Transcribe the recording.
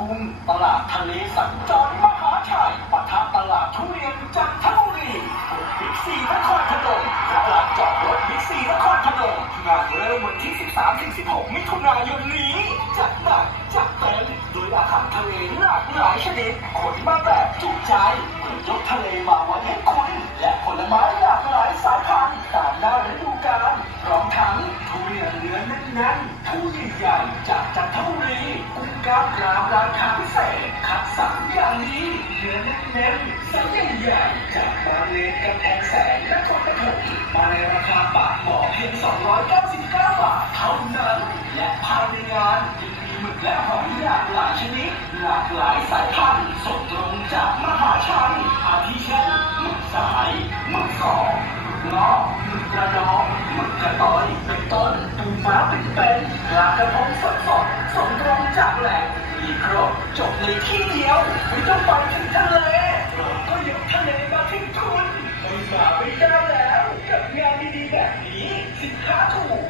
กุ้งตลาดทะเลสัญจรมหาชัยปะทะตลาดทุเรียนจันทบุรีบิ๊กซีนครพนมตลาดจอดรถบิ๊กซีนครพนมงานเริ่มวันที่ 13-16 มิถุนายนนี้ จัดหนักจัดเต็มโดยอาหารทะเลหลากหลายชนิดขนมาแบบจุใจยกทะเลมาไว้ให้คุณ และผลไม้หลากหลายสายพันธุ์ตามหน้าฤดูกาลพร้อมทั้งทุเรียนเนื้อแน่นๆทุเรียนใหญ่จากจันทบุรี ร้ามกรามราคาพิเศษคัดสรรอย่างนี้เนื้อแน่นๆไซส์ใหญ่ๆจากบางเลนกำแพงแสนและกดปฐมมาในราคาปากหมอเพียง299 บาทเท่านั้น และภายในงานยังมีหมึกและหอยหลากหลายชนิด หลากหลายสายพันธุ์ส่งตรงจากมหาชัยอาทิเช่นหมึกสายหมึกสองหมึกล้อหมึกกระดองหมึกกระต่อยเป็นต้นปูม้าเป็นเป็นปลากระพงสดสดๆส่งตรง แหล่งมีครบจบในที่เดียว ไม่ต้องไปถึงทะเลก็ยกทะเลมาถึงคุณไม่มาไม่ได้แล้ว กับงานดีๆแบบนี้ สินค้าถูก